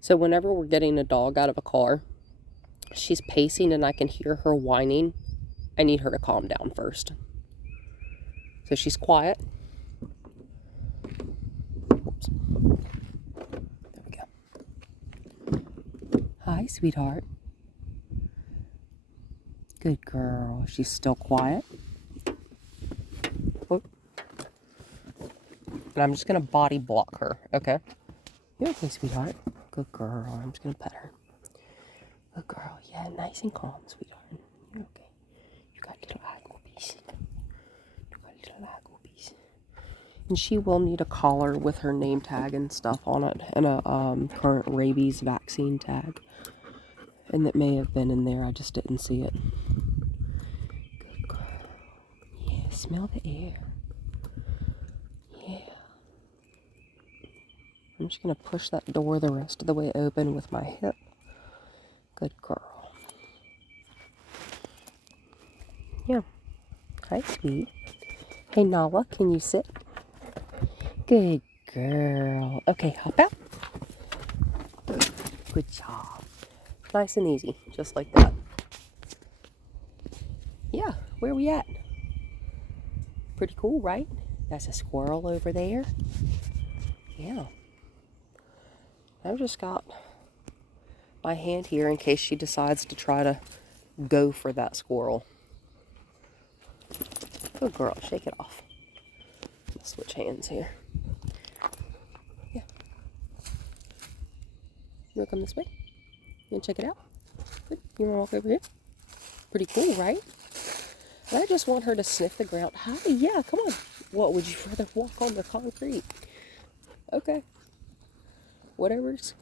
So whenever we're getting a dog out of a car, she's pacing and I can hear her whining. I need her to calm down first. So she's quiet. Oops. There we go. Hi, sweetheart. Good girl. She's still quiet. Whoop. And I'm just going to body block her, okay? You okay, sweetheart? Good girl. I'm just going to pet her. Good girl. Yeah, nice and calm, sweetheart. You're okay. You got little eye goopies. You got little eye goopies. And she will need a collar with her name tag and stuff on it, and a current rabies vaccine tag. And that may have been in there, I just didn't see it. Good girl. Yeah, smell the air. Yeah. I'm just going to push that door the rest of the way open with my hip. Good girl. Yeah. Hi, sweet. Hey, Nala, can you sit? Good girl. Okay, hop out. Good job. Nice and easy, just like that. Yeah, where we at? Pretty cool, right? That's a squirrel over there. Yeah. I've just got my hand here in case she decides to try to go for that squirrel. Good girl, shake it off. Let's switch hands here. Yeah. You wanna come this way? You wanna check it out? Good. You wanna walk over here? Pretty cool, right? And I just want her to sniff the ground. Hi, yeah, come on. What, would you rather walk on the concrete? Okay. Whatever's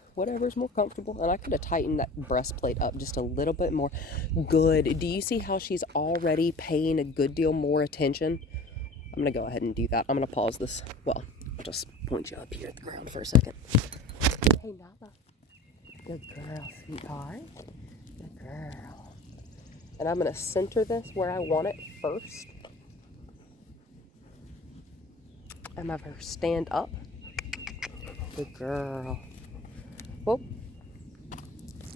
more comfortable. And I could have tightened that breastplate up just a little bit more. Good. Do you see how she's already paying a good deal more attention? I'm going to go ahead and do that. I'm going to pause this. Well, I'll just point you up here at the ground for a second. Hey, Nala. Good girl, sweetheart. Good girl. And I'm going to center this where I want it first. And have her stand up. Good girl. Whoa.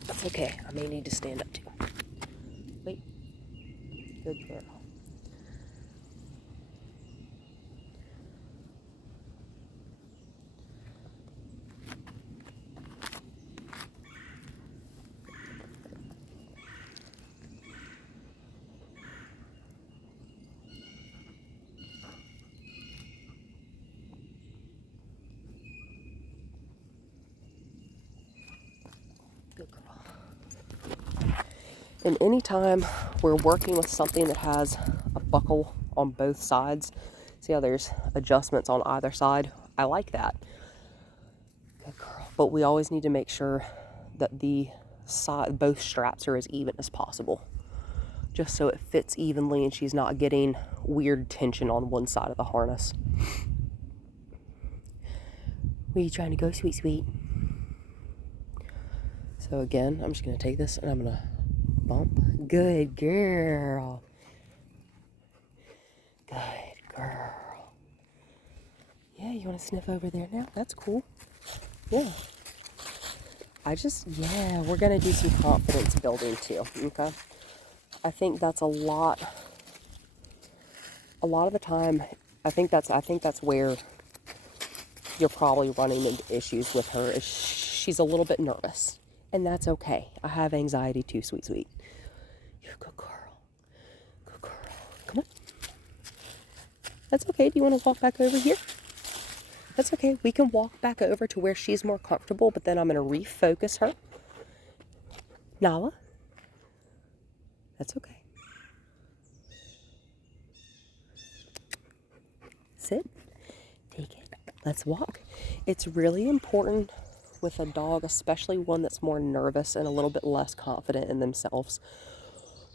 That's okay. I may need to stand up too. Wait. Good girl. Good girl. And anytime we're working with something that has a buckle on both sides, see how there's adjustments on either side? I like that. Good girl. But we always need to make sure that both straps are as even as possible, just so it fits evenly and she's not getting weird tension on one side of the harness. Where are you trying to go, sweet, sweet? So again, I'm just going to take this and I'm going to bump. Good girl. Good girl. Yeah, you want to sniff over there now? That's cool. Yeah. We're going to do some confidence building too, okay? I think that's a lot of the time, I think that's where you're probably running into issues with her, is she's a little bit nervous. And that's okay. I have anxiety too, sweet, sweet. You're a good girl. Good girl. Come on. That's okay. Do you want to walk back over here? That's okay. We can walk back over to where she's more comfortable, but then I'm going to refocus her. Nala? That's okay. Sit. Take it. Let's walk. It's really important with a dog, especially one that's more nervous and a little bit less confident in themselves.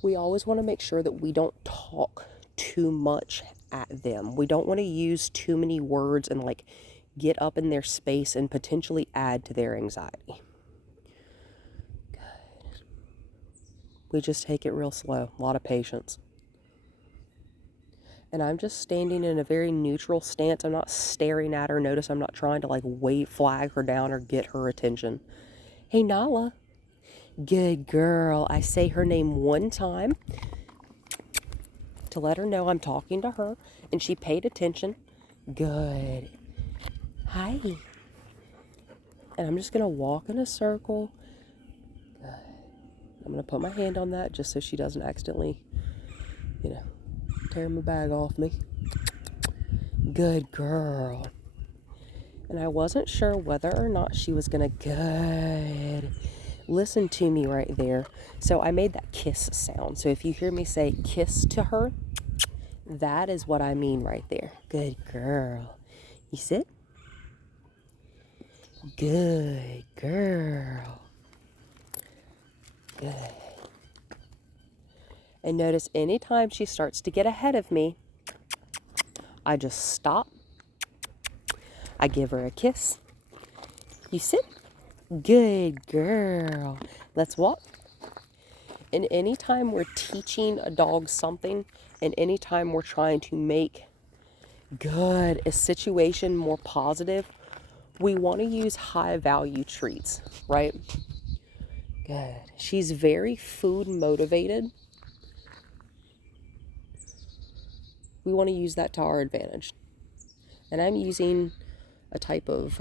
We always want to make sure that we don't talk too much at them. We don't want to use too many words and get up in their space and potentially add to their anxiety. Good. We just take it real slow. A lot of patience. And I'm just standing in a very neutral stance. I'm not staring at her. Notice I'm not trying to flag her down or get her attention. Hey, Nala. Good girl. I say her name one time to let her know I'm talking to her, and she paid attention. Good. Hi. And I'm just going to walk in a circle. Good. I'm going to put my hand on that just so she doesn't accidentally, tear my bag off me. Good girl. And I wasn't sure whether or not she was going to... Good. Listen to me right there. So I made that kiss sound. So if you hear me say kiss to her, that is what I mean right there. Good girl. You sit. Good girl. Good. And notice anytime she starts to get ahead of me, I just stop. I give her a kiss. You sit. Good girl. Let's walk. And anytime we're teaching a dog something, and anytime we're trying to make a situation more positive, we want to use high value treats, right? Good. She's very food motivated. We want to use that to our advantage. And I'm using a type of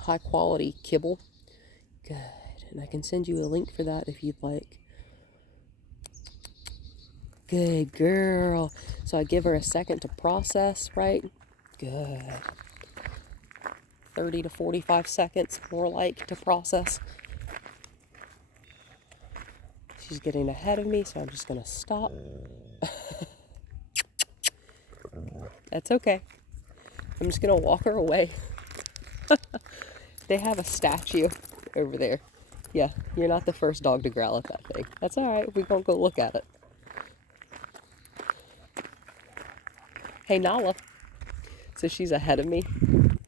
high quality kibble. Good. And I can send you a link for that if you'd like. Good girl. So I give her a second to process, right? Good. 30 to 45 seconds, more like, to process. She's getting ahead of me, so I'm just going to stop. That's okay. I'm just going to walk her away. They have a statue over there. Yeah, you're not the first dog to growl at that thing. That's all right. We're going to go look at it. Hey, Nala. So she's ahead of me,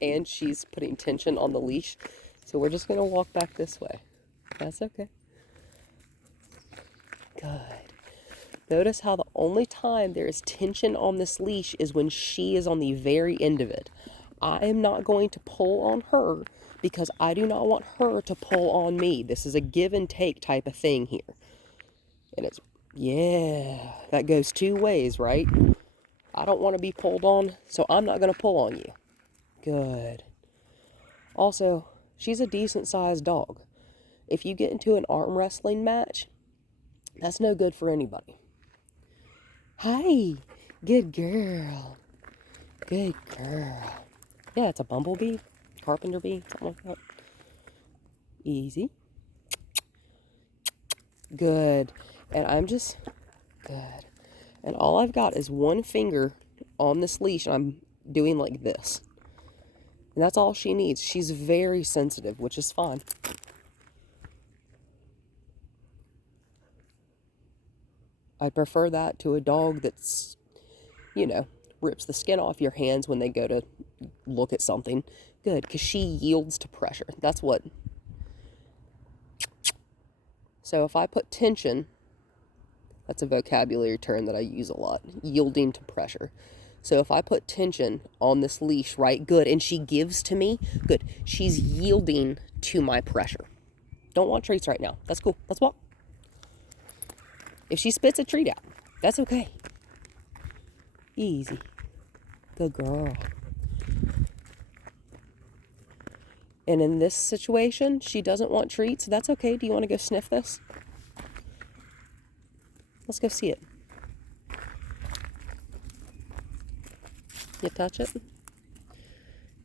and she's putting tension on the leash. So we're just going to walk back this way. That's okay. Good. Notice how the only time there is tension on this leash is when she is on the very end of it. I am not going to pull on her because I do not want her to pull on me. This is a give and take type of thing here. And it's, yeah, that goes two ways, right? I don't want to be pulled on, so I'm not going to pull on you. Good. Also, she's a decent sized dog. If you get into an arm wrestling match, that's no good for anybody. Hi. Good girl. Good girl. Yeah, it's a bumblebee, carpenter bee, something like that. Easy. Good. And I'm just... Good. And all I've got is one finger on this leash, and I'm doing like this. And that's all she needs. She's very sensitive, which is fine. I prefer that to a dog that's, rips the skin off your hands when they go to look at something. Good, because she yields to pressure. That's what. So if I put tension, that's a vocabulary term that I use a lot, yielding to pressure. So if I put tension on this leash, right, good, and she gives to me, good, she's yielding to my pressure. Don't want treats right now. That's cool. Let's walk. If she spits a treat out, that's okay. Easy. Good girl. And in this situation, she doesn't want treats. That's okay. Do you want to go sniff this? Let's go see it. You touch it?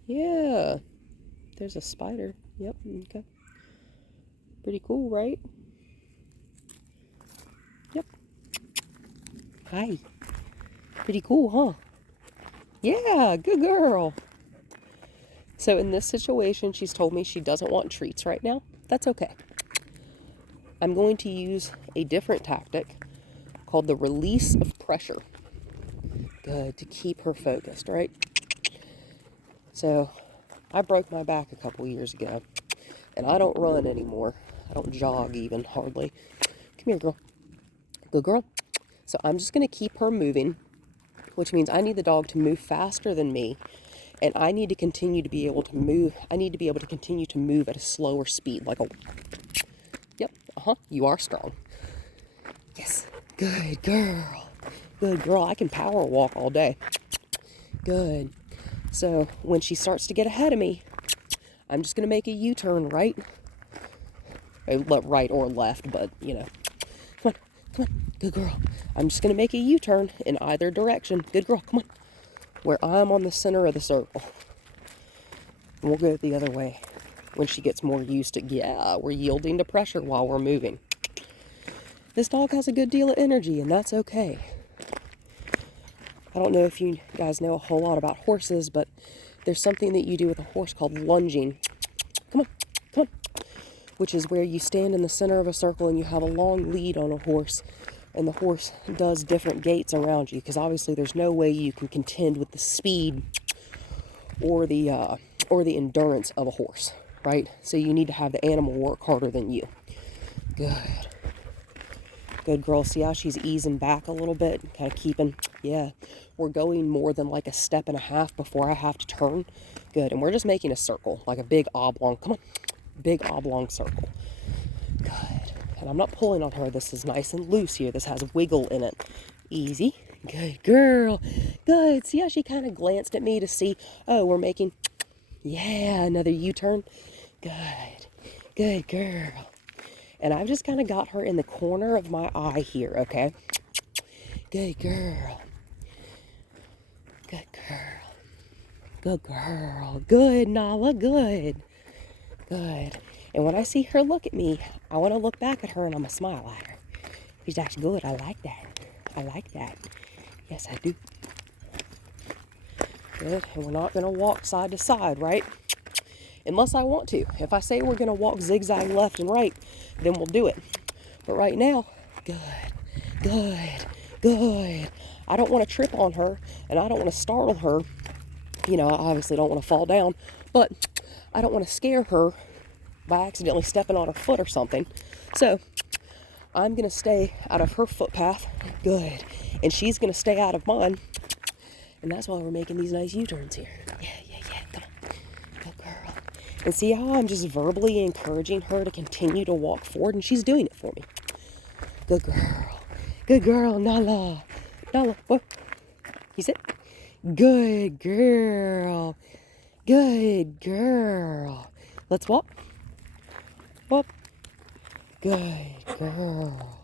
Yeah. There's a spider. Yep. Okay. Pretty cool, right? Yep. Hi. Pretty cool, huh? Yeah, good girl. So in this situation, she's told me she doesn't want treats right now. That's okay. I'm going to use a different tactic called the release of pressure. Good, to keep her focused, right? So I broke my back a couple years ago, and I don't run anymore. I don't jog even, hardly. Come here, girl. Good girl. So I'm just going to keep her moving, which means I need the dog to move faster than me And I need to continue to be able to move. I need to be able to continue to move at a slower speed, like a, yep, you are strong. Yes, good girl. Good girl, I can power walk all day. Good. So when she starts to get ahead of me, I'm just going to make a U-turn right. Right or left, but, you know. Come on, come on. Good girl. I'm just going to make a U-turn in either direction. Good girl, come on. Where I'm on the center of the circle. And we'll go the other way when she gets more used to, yeah, we're yielding to pressure while we're moving. This dog has a good deal of energy, and that's okay. I don't know if you guys know a whole lot about horses, but there's something that you do with a horse called lunging. Come on, come on. Which is where you stand in the center of a circle and you have a long lead on a horse, and the horse does different gaits around you, because obviously there's no way you can contend with the speed or the endurance of a horse, right? So you need to have the animal work harder than you. Good. Good girl. See how she's easing back a little bit, kind of keeping, yeah. We're going more than like a step and a half before I have to turn. Good. And we're just making a circle, like a big oblong. Come on. Big oblong circle. Good. And I'm not pulling on her. This is nice and loose here. This has wiggle in it. Easy. Good girl. Good. See how she kind of glanced at me to see, oh, we're making, yeah, another U-turn. Good. Good girl. And I've just kind of got her in the corner of my eye here, okay? Good girl. Good girl. Good girl. Good, Nala. Good. Good. And when I see her look at me, I want to look back at her and I'm going to smile at her. She's actually good. I like that. I like that. Yes, I do. Good. And we're not going to walk side to side, right? Unless I want to. If I say we're going to walk zigzag left and right, then we'll do it. But right now, good, good, good. I don't want to trip on her, and I don't want to startle her. You know, I obviously don't want to fall down, but I don't want to scare her by accidentally stepping on her foot or something. So I'm going to stay out of her footpath. Good. And she's going to stay out of mine. And that's why we're making these nice U-turns here. Yeah. Come on. Good girl. And see how I'm just verbally encouraging her to continue to walk forward, and she's doing it for me. Good girl. Good girl, Nala. Nala, what? You sit. Good girl. Good girl. Let's walk. Walk. Good girl.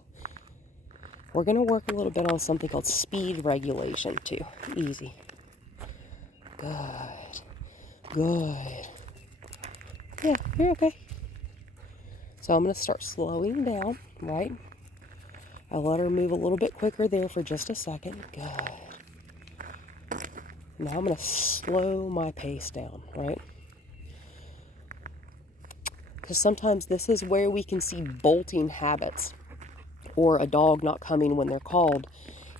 We're going to work a little bit on something called speed regulation, too. Easy. Good. Good. Yeah, you're okay. So I'm going to start slowing down, right? I let her move a little bit quicker there for just a second. Good. Now I'm going to slow my pace down, right? Because sometimes this is where we can see bolting habits, or a dog not coming when they're called,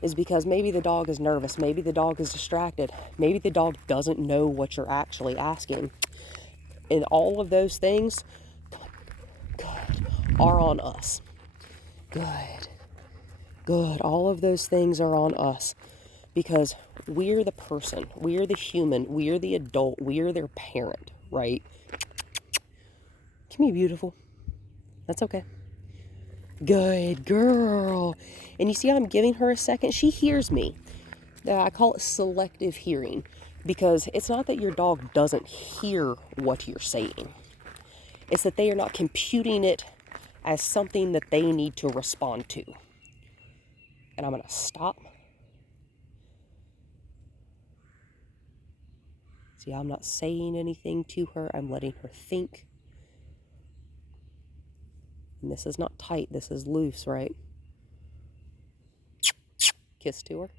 is because maybe the dog is nervous, maybe the dog is distracted, maybe the dog doesn't know what you're actually asking. And all of those things, good, are on us. Good. Good. All of those things are on us because we're the person, we're the human, we're the adult, we're their parent, right? Come here, beautiful. That's okay. Good girl. And you see how I'm giving her a second? She hears me. I call it selective hearing, because it's not that your dog doesn't hear what you're saying. It's that they are not computing it as something that they need to respond to. And I'm going to stop. See, I'm not saying anything to her. I'm letting her think. And this is not tight. This is loose, right? Kiss to her.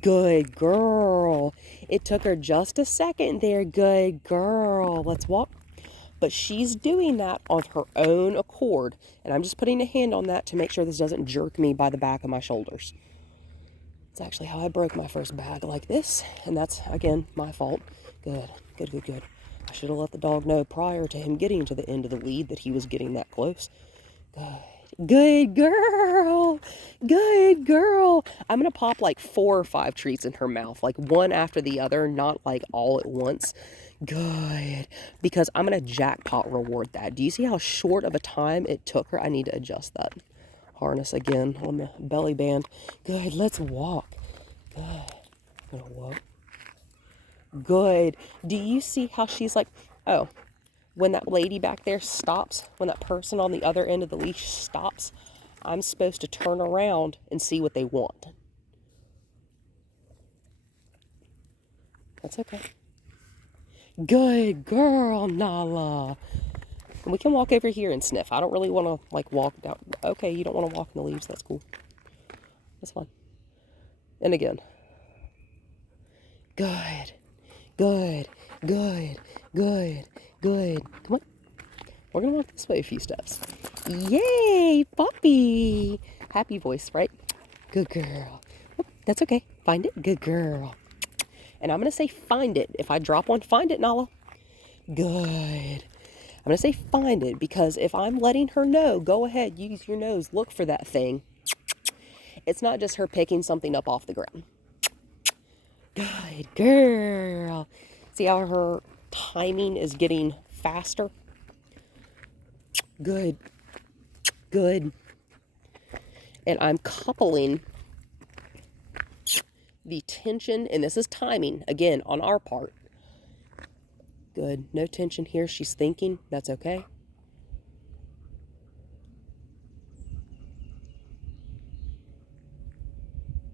Good girl. It took her just a second there. Good girl. Let's walk. But she's doing that of her own accord. And I'm just putting a hand on that to make sure this doesn't jerk me by the back of my shoulders. It's actually how I broke my first bag, like this. And that's, again, my fault. Good. Good, good, good. I should have let the dog know prior to him getting to the end of the lead that he was getting that close. Good. Good girl. Good girl. I'm going to pop like 4 or 5 treats in her mouth, like one after the other, not like all at once. Good. Because I'm going to jackpot reward that. Do you see how short of a time it took her? I need to adjust that harness again on the belly band. Good. Let's walk. Good. I'm going to walk. Good. Do you see how she's like, oh, when that lady back there stops, when that person on the other end of the leash stops, I'm supposed to turn around and see what they want. That's okay. Good girl, Nala. And we can walk over here and sniff. I don't really want to, like, walk down. Okay, you don't want to walk in the leaves. That's cool. That's fine. And again. Good. Good. Good. Good. Good. Come on. We're going to walk this way a few steps. Yay, puppy. Happy voice, right? Good girl. That's okay. Find it. Good girl. And I'm going to say find it. If I drop one, find it, Nala. Good. I'm going to say find it because if I'm letting her know, go ahead, use your nose, look for that thing. It's not just her picking something up off the ground. Good girl. See how her timing is getting faster? Good. Good. And I'm coupling the tension, and this is timing, again, on our part. Good. No tension here. She's thinking. That's okay.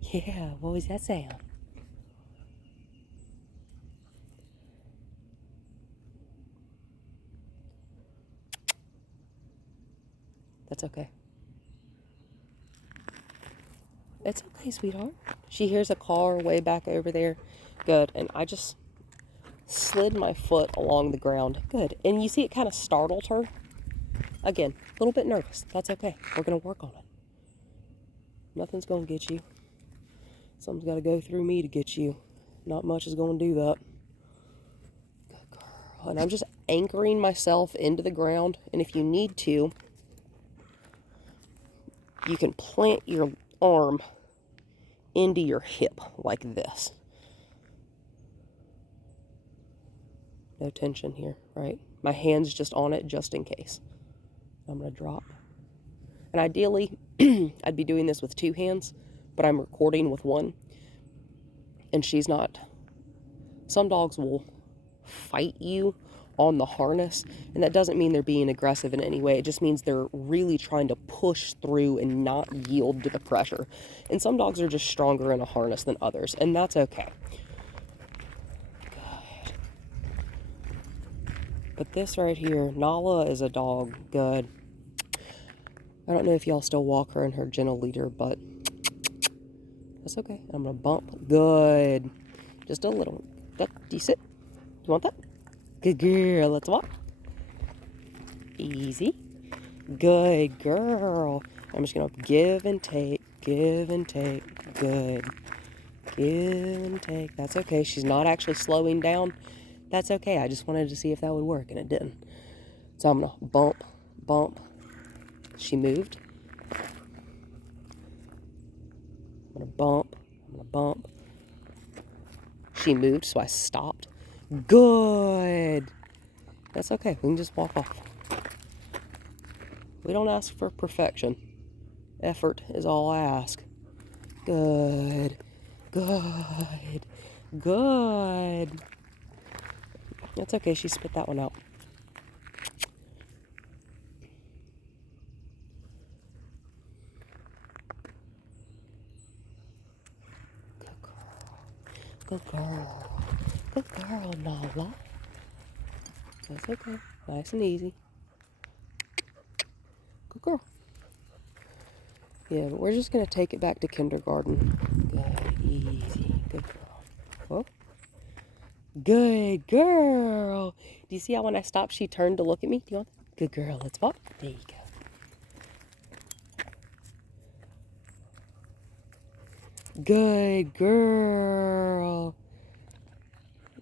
Yeah, what was that sound? That's okay. It's okay, sweetheart. She hears a car way back over there. Good. And I just slid my foot along the ground. Good. And you see it kind of startled her. Again, a little bit nervous. That's okay. We're going to work on it. Nothing's going to get you. Something's got to go through me to get you. Not much is going to do that. Good girl. And I'm just anchoring myself into the ground. And if you need to, you can plant your arm into your hip like this. No tension here, right? My hand's just on it just in case. I'm going to drop. And ideally, I'd be doing this with 2 hands, but I'm recording with 1. And she's not. Some dogs will fight you on the harness, and that doesn't mean they're being aggressive in any way. It just means they're really trying to push through and not yield to the pressure. And some dogs are just stronger in a harness than others, and that's okay. Good. But this right here, Nala is a dog. Good. I don't know if y'all still walk her in her gentle leader, but that's okay. I'm going to bump. Good. Just a little. Do you sit? You want that? Good girl. Let's walk. Easy. Good girl. I'm just going to give and take. Give and take. Good. Give and take. That's okay. She's not actually slowing down. That's okay. I just wanted to see if that would work, and it didn't. So I'm going to bump, bump. She moved. I'm going to bump. I'm going to bump. She moved, so I stopped. Good. That's okay. We can just walk off. We don't ask for perfection. Effort is all I ask. Good. Good. Good. That's okay. She spit that one out. Good girl. Good girl, Nala. That's okay. Nice and easy. Good girl. Yeah, but we're just going to take it back to kindergarten. Good, easy. Good girl. Whoa. Good girl. Do you see how when I stopped, she turned to look at me? Do you want that? Good girl. Let's walk. There you go. Good girl.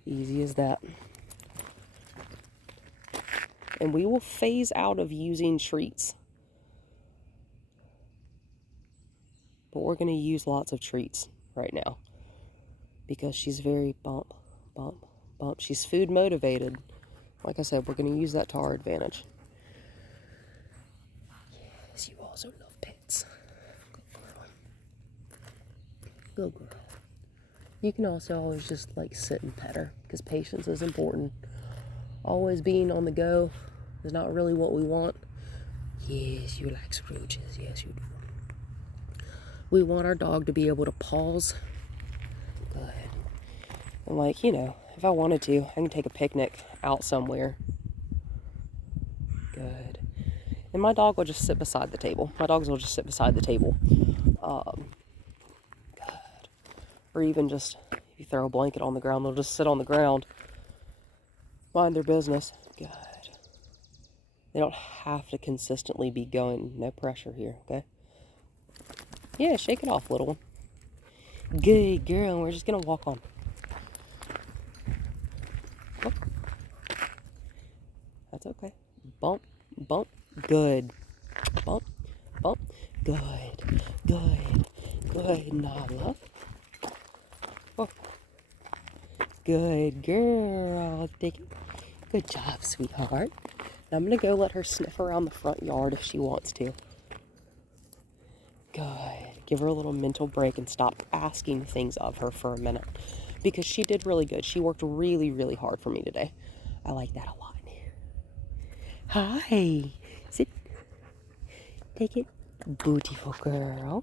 Easy as that. And we will phase out of using treats But we're going to use lots of treats right now because she's very bump, bump, bump. She's food motivated. Like I said, we're going to use that to our advantage. Yes, you also love pets. Good girl. Good girl. You can also always just like sit and pet her because patience is important. Always being on the go is not really what we want. Yes, you like scrooges. Yes, you do. We want our dog to be able to pause. Good. And like, you know, if I wanted to, I can take a picnic out somewhere. Good. And my dog will just sit beside the table. My dogs will just sit beside the table. Good. Or even just, if you throw a blanket on the ground, they'll just sit on the ground. Mind their business. Good. They don't have to consistently be going. No pressure here, okay? Yeah, shake it off, little one. Good girl. We're just going to walk on. Oh. That's okay. Bump, bump. Good. Bump, bump. Good. Good. Good, Nala. Oh. Good girl. Take it. Good job, sweetheart. Now I'm going to go let her sniff around the front yard if she wants to. Good. Give her a little mental break and stop asking things of her for a minute. Because she did really good. She worked really, really hard for me today. I like that a lot. Hi. Sit. Take it. Beautiful girl.